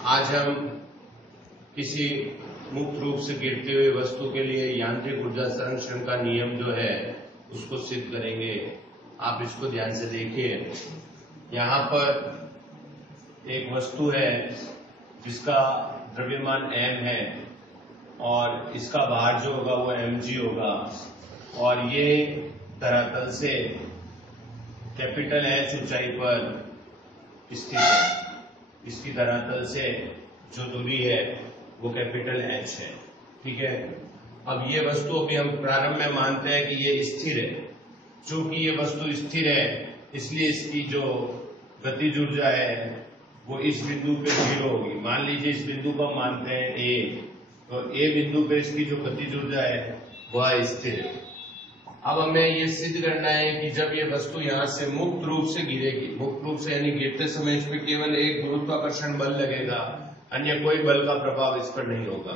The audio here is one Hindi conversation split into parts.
आज हम किसी मुक्त रूप से गिरते हुए वस्तु के लिए यांत्रिक ऊर्जा संरक्षण का नियम जो है उसको सिद्ध करेंगे। आप इसको ध्यान से देखिए। यहाँ पर एक वस्तु है जिसका द्रव्यमान m है और इसका भार जो होगा वो mg होगा और ये धरातल से कैपिटल H ऊंचाई पर स्थित है। इसकी धरातल से जो दूरी है वो कैपिटल H है। ठीक है। अब ये वस्तु अभी हम प्रारंभ में मानते हैं कि ये स्थिर है। चूंकि ये वस्तु स्थिर है इसलिए इसकी जो गतिज ऊर्जा है वो इस बिंदु पे 0 होगी। मान लीजिए इस बिंदु को हम मानते हैं A, तो A बिंदु पे इसकी जो गतिज ऊर्जा है वह स्थिर है। अब हमें ये सिद्ध करना है कि जब ये वस्तु यहाँ से मुक्त रूप से गिरेगी, मुक्त रूप से यानी गिरते समय इस पर केवल एक गुरुत्वाकर्षण बल लगेगा, अन्य कोई बल का प्रभाव इस पर नहीं होगा।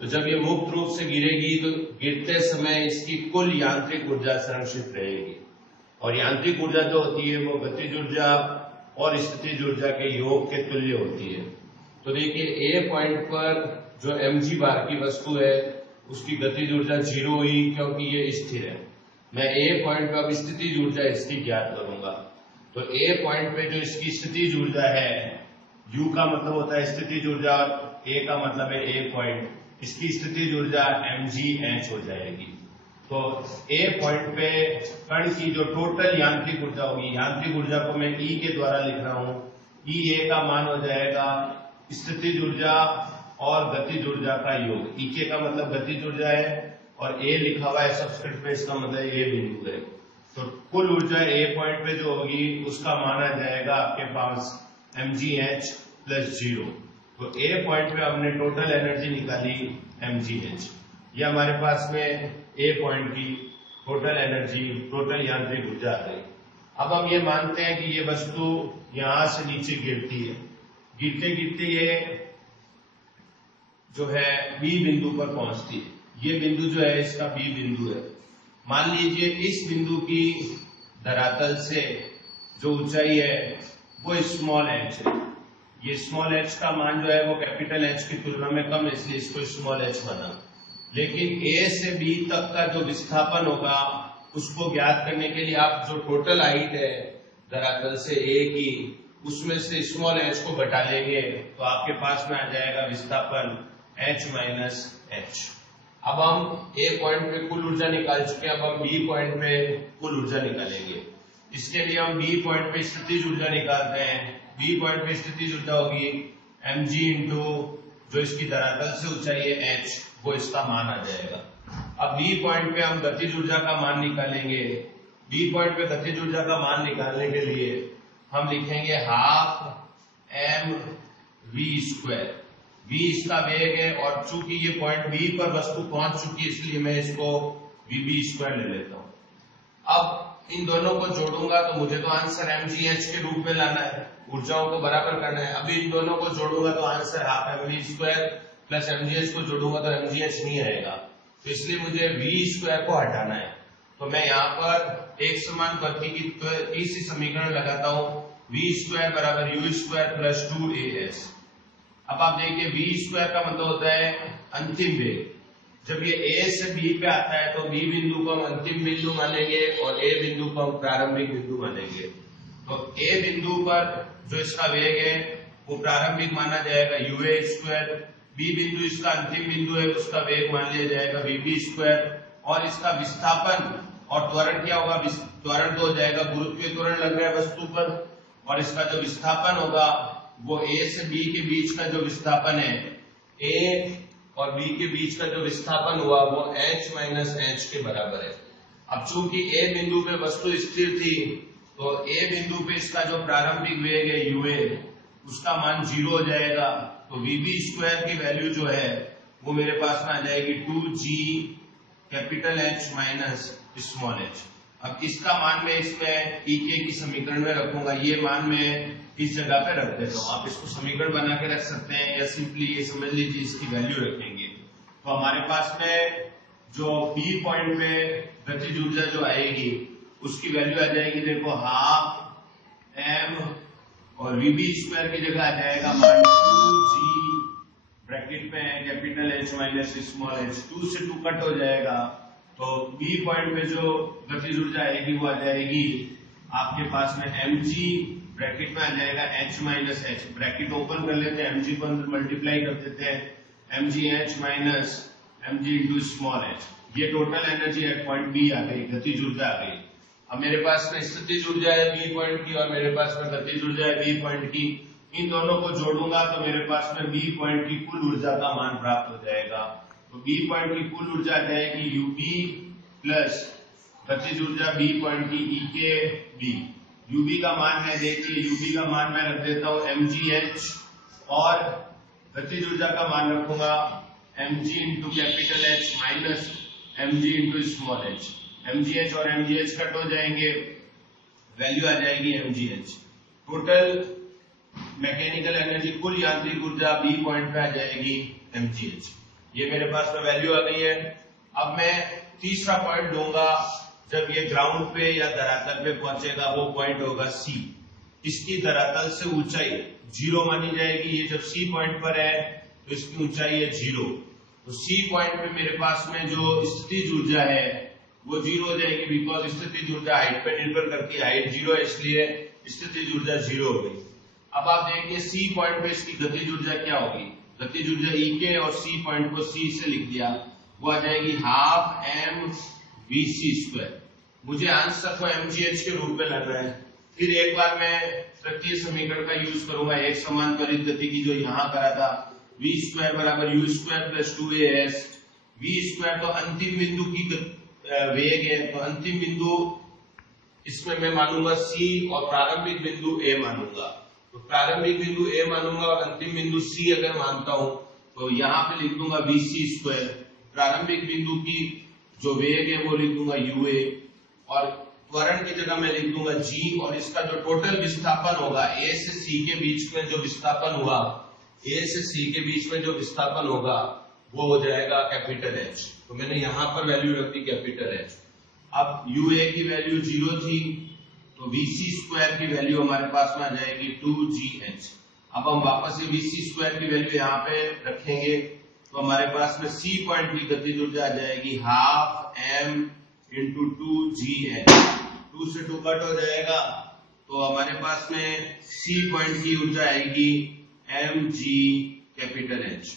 तो जब ये मुक्त रूप से गिरेगी तो गिरते समय इसकी कुल यांत्रिक ऊर्जा संरक्षित रहेगी और यांत्रिक ऊर्जा जो होती है वो गतिज ऊर्जा और स्थितिज ऊर्जा के योग के तुल्य होती है। तो देखिए A पॉइंट पर जो mg भार की वस्तु है उसकी गतिज ऊर्जा 0 हुई क्योंकि ये स्थिर है। मैं A पॉइंट पे अब स्थितिज ऊर्जा इसकी ज्ञात करूंगा। तो A पॉइंट पे जो इसकी स्थितिज ऊर्जा है, U का मतलब होता है स्थितिज ऊर्जा और A का मतलब है A पॉइंट, इसकी स्थितिज ऊर्जा mgh हो जाएगी। तो A पॉइंट पे कण की जो टोटल यांत्रिक ऊर्जा होगी, यांत्रिक ऊर्जा को मैं E के द्वारा लिख रहा हूं, E A का मान हो जाएगा स्थितिज ऊर्जा और गतिज ऊर्जा का योग। E का मतलब गतिज ऊर्जा है और A लिखा हुआ है सबस्क्रिप्ट में, इसका मतलब A बिंदु है। तो कुल ऊर्जा A पॉइंट पे जो होगी उसका मान आ जाएगा आपके पास mgh प्लस 0। तो A पॉइंट पे हमने टोटल एनर्जी निकाली mgh। ये हमारे पास में A पॉइंट की टोटल एनर्जी, टोटल यांत्रिक ऊर्जा आ गई। अब हम ये मानते हैं कि ये वस्तु यहां से नीचे गिरती है, गिरते गिरते ये जो है B बिंदु पर पहुंचती है। ये बिंदु जो है इसका B बिंदु है। मान लीजिए इस बिंदु की धरातल से जो ऊंचाई है वो स्मॉल h है। ये स्मॉल h का मान जो है वो कैपिटल H की तुलना में कम है, इसलिए इसको स्मॉल h बना। लेकिन A से B तक का जो विस्थापन होगा उसको ज्ञात करने के लिए आप जो टोटल हाइट है धरातल से A की, उसमें से स्मॉल h को घटा लेंगे तो आपके पास में आ जाएगा विस्थापन h माइनस h। अब हम A पॉइंट पे कुल ऊर्जा निकाल चुके हैं, अब हम B पॉइंट पे कुल ऊर्जा निकालेंगे। इसके लिए हम B पॉइंट पे स्थितिज ऊर्जा निकालते हैं। B पॉइंट पे स्थितिज ऊर्जा होगी mg इंटू जो इसकी धरातल से ऊंचाई है h, वो इसका मान आ जाएगा। अब B पॉइंट पे हम गतिज ऊर्जा का मान निकालेंगे। B पॉइंट पे गतिज ऊर्जा का मान निकालने के लिए हम लिखेंगे हाफ mv²। v इसका वेग है और चूंकि ये पॉइंट B पर वस्तु पहुंच चुकी है इसलिए मैं इसको vb² ले लेता हूं। अब इन दोनों को जोड़ूंगा तो मुझे तो आंसर mgh के रूप में लाना है, ऊर्जाओं को बराबर करना है। अभी इन दोनों को जोड़ूंगा तो answer half mv² plus mgh को जोड़ूंगा तो mgh नहीं आएगा, तो इसलिए मुझे v² को हटाना है। तो मैं यहाँ पर एक समान गति की तीसरी समीकरण लगाता हूँ, v² बराबर u² प्लस 2as। अब आप देखिए v² का मतलब होता है अंतिम वेग। जब ये A से B पे आता है तो B बिंदु को हम अंतिम बिंदु मानेंगे और A बिंदु को हम प्रारंभिक बिंदु मानेंगे। तो A बिंदु पर जो इसका वेग है वो प्रारंभिक माना जाएगा uA², B बिंदु इसका अंतिम बिंदु है उसका वेग मान लिया जाएगा vb² और इसका विस्थापन और त्वरण क्या होगा, त्वरण तो हो जाएगा गुरुत्वीय त्वरण लग रहा है वस्तु पर और इसका जो विस्थापन होगा वो A से B के बीच का जो विस्थापन है, A और B के बीच का जो विस्थापन हुआ वो h माइनस h के बराबर है। अब चूंकि A बिंदु पे वस्तु स्थिर थी तो A बिंदु पे इसका जो प्रारंभिक वेग है UA उसका मान 0 हो जाएगा। तो vb² की वैल्यू जो है वो मेरे पास में आ जाएगी 2g capital H minus small h। अब इसका मान मैं इसमें EK की समीकरण में रखूंगा, ये मान मैं इस जगह पे रख देता हूँ। आप इसको समीकरण बना के रख सकते हैं या सिंपली ये समझ लीजिए इसकी वैल्यू रखेंगे। तो हमारे पास में जो B पॉइंट पे गतिज ऊर्जा जो आएगी उसकी वैल्यू आ जाएगी, देखो हाफ m और वीबी स्क्वायर की जगह आ जाएगा मान 2g ब्रैकेट में है capital H minus small h, 2 से 2 कट हो जाएगा, तो बी पॉइंट पे जो गतिज ऊर्जा आएगी वो आ जाएगी आपके पास में mg ब्रैकेट में आ जाएगा h minus h, bracket open कर लेते हैं, mg को अंदर मल्टीप्लाई कर देते हैं, mg h minus mg into small h, ये total energy at point B आ गई, गतिज ऊर्जा आ गई। अब मेरे पास में स्थितिज ऊर्जा है बी पॉइंट की और मेरे पास में गतिज ऊर्जा है बी पॉइंट की, इन दोनों को जोड़ूंगा तो मेरे पास में बी पॉइंट की कुल ऊर्जा का मान प्राप्त हो जाएगा। तो बी पॉइंट की कुल ऊर्जा आ जाएगी यूबी प्लस गतिज ऊर्जा बी पॉइंट की ई के बी। यूबी का मान है, देखिए यूबी का मान मैं रख देता हूं mgh और गतिज ऊर्जा का मान रखूंगा mg into capital H minus mg into small h। mgh और mgh कट हो जाएंगे, वैल्यू आ जाएगी mgh। टोटल मैकेनिकल एनर्जी कुल यांत्रिक ऊर्जा बी पॉइंट पे आ जाएगी mgh। ये मेरे पास में वैल्यू आ गई है। अब मैं तीसरा पॉइंट लूंगा, जब ये ग्राउंड पे या धरातल पे पहुंचेगा वो पॉइंट होगा C। इसकी धरातल से ऊंचाई 0 मानी जाएगी, ये जब C पॉइंट पर है तो इसकी ऊंचाई है 0, तो C पॉइंट पे मेरे पास में जो स्थितिज ऊर्जा है वो 0 हो जाएगी, बिकॉज स्थितिज ऊर्जा हाइट पे निर्भर करती है, हाइट 0 है इसलिए स्थितिज ऊर्जा 0 हो गई। अब आप देखिए C पॉइंट पे इसकी गतिज ऊर्जा क्या होगी, गतिज ऊर्जा E के और C पॉइंट को C से लिख दिया, वो आ जाएगी हाफ m vc स्क्वायर। मुझे आंसर को mgh के रूप में लग रहा है। फिर एक बार मैं तृतीय समीकरण का यूज करूंगा, एक समान त्वरित गति की जो यहां करा था, v स्क्वायर बराबर u square plus 2as। v square तो अंतिम बिंदु की वेग है, तो अंतिम बिंदु इसमें मैं मानूंगा C और प्रारंभिक बिंदु A मानूंगा, तो प्रारंभिक बिंदु A मानूंगा और अंतिम बिंदु C अगर मानता हूं तो यहाँ पे लिख दूंगा vc स्क्वायर, प्रारंभिक बिंदु की जो वेग है वो लिख दूंगा ua और त्वरण की जगह मैं लिख दूंगा g, और इसका जो टोटल विस्थापन होगा A से C के बीच में जो विस्थापन हुआ, A से C के बीच में जो विस्थापन होगा वो हो जाएगा कैपिटल H। तो मैंने यहां पर वैल्यू रख दी कैपिटल H। अब ua की वैल्यू 0 थी तो vc स्क्वायर की वैल्यू हमारे पास में आ जाएगी 2gh। अब हम वापस से vc स्क्वायर की वैल्यू यहाँ पे रखेंगे तो हमारे पास में C पॉइंट की गतिज ऊर्जा आ जाएगी हाफ m इंटू 2gh, 2 से 2 कट हो जाएगा, तो हमारे पास में C पॉइंट की ऊर्जा आएगी mg कैपिटल H।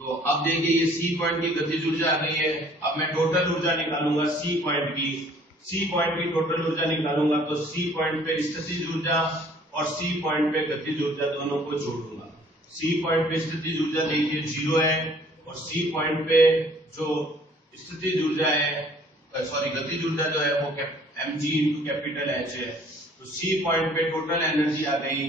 तो अब देखिए ये C पॉइंट की गतिज ऊर्जा आ गई है। अब मैं टोटल ऊर्जा निकालूंगा C पॉइंट की, C पॉइंट की टोटल ऊर्जा निकालूंगा तो C पॉइंट पे स्थितिज ऊर्जा और C पॉइंट पे गतिज ऊर्जा दोनों को जोड़ूंगा। C पॉइंट पे स्थितिज ऊर्जा देखिए 0 है और C पॉइंट पे जो स्थितिज ऊर्जा है, सॉरी गतिज ऊर्जा जो है वो mg इंटू कैपिटल H है, तो C पॉइंट पे टोटल एनर्जी आ गई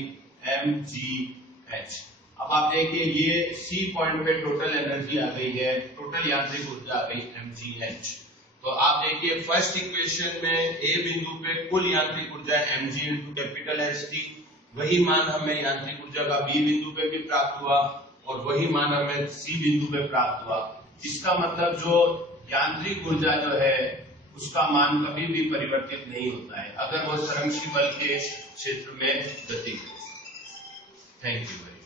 mgh। अब आप देखिए ये C पॉइंट पे टोटल एनर्जी आ गई है, टोटल यांत्रिक ऊर्जा आ गई mgh। तो आप देखिए फर्स्ट इक्वेशन में A बिंदु पे कुल यांत्रिक ऊर्जा mg इंटू कैपिटल H थी, वही मान हमें यांत्रिक ऊर्जा का B बिंदु पे भी प्राप्त हुआ और वही मान हमें C बिंदु पे प्राप्त हुआ। इसका मतलब जो यांत्रिक ऊर्जा जो है उसका मान कभी भी परिवर्तित नहीं होता है अगर वो संरक्षी बल के क्षेत्र में गति करे। Thank you.